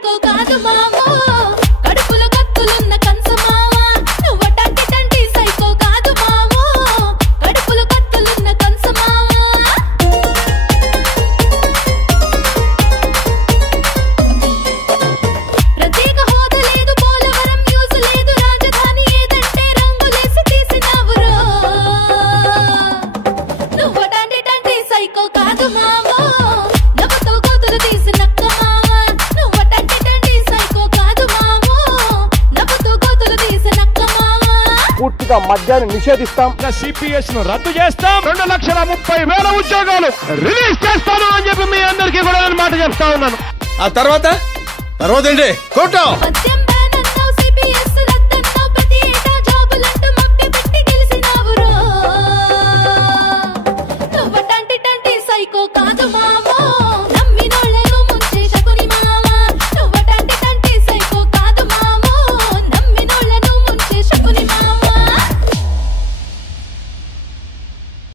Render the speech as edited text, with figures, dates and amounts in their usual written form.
psycho కాదు Mao కడుపుల కత్తులున్న కంచ మావా నువ్వు టంటి సైకో కాదు మావో కడుపుల కత్తులున్న కంచ మావా ప్రత్యేక హోదా లేదు పోలవరం న్యూస్ లేదు రాజధాని ఏదంటే రంగులేసి తీసినావురో నువ్వు టంటి సైకో కాదు మావో నవ్వుతూ కూతురు తీసినక్క మావా నువ్వు టంటి సైకో కాదు మావో నవ్వుతూ కూతురు తీసినక్క మావా పూర్తిగా మద్యాన్ని నిషేధిస్తాం సిపిఎస్ ను రద్దు చేస్తాం 2,30,000 ఉద్యోగాలు రిలీజ్ చేస్తాను అని చెప్పి మీ అందరికీ కూడా నేను మాట చెప్తా ఉన్నాను ఆ తర్వాత ఏంటి కోట మద్యం